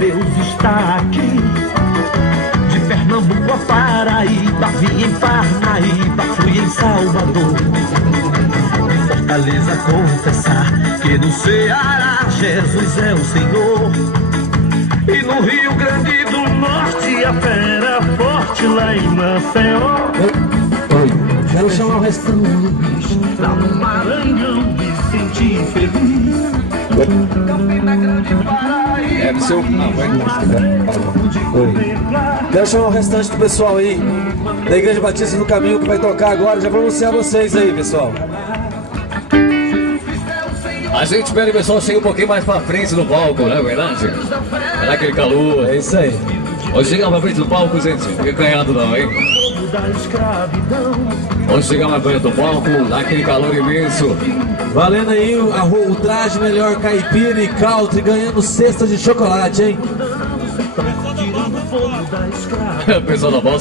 Deus está aqui. De Pernambuco a Paraíba, vim em Parnaíba, fui em Salvador. Em Fortaleza confessar que no Ceará Jesus é o Senhor. E no Rio Grande do Norte a fera forte lá em Maceió. Quero chamar o restante. Lá no Maranhão me senti feliz. Campina Grande, Paraíba. É do seu. Quero chamar o restante do pessoal aí da Igreja Batista do Caminho que vai tocar agora. Já vou anunciar vocês aí, pessoal. A gente pede o pessoal chegar um pouquinho mais pra frente do palco, não é verdade? Era aquele calor. É isso aí. Vamos chegar pra frente do palco, gente. Fica canhado não, hein? Vamos chegar mais perto do palco, dá aquele calor imenso. Valendo aí o traje melhor caipira e country, ganhando cesta de chocolate, hein? Pessoal da bolsa.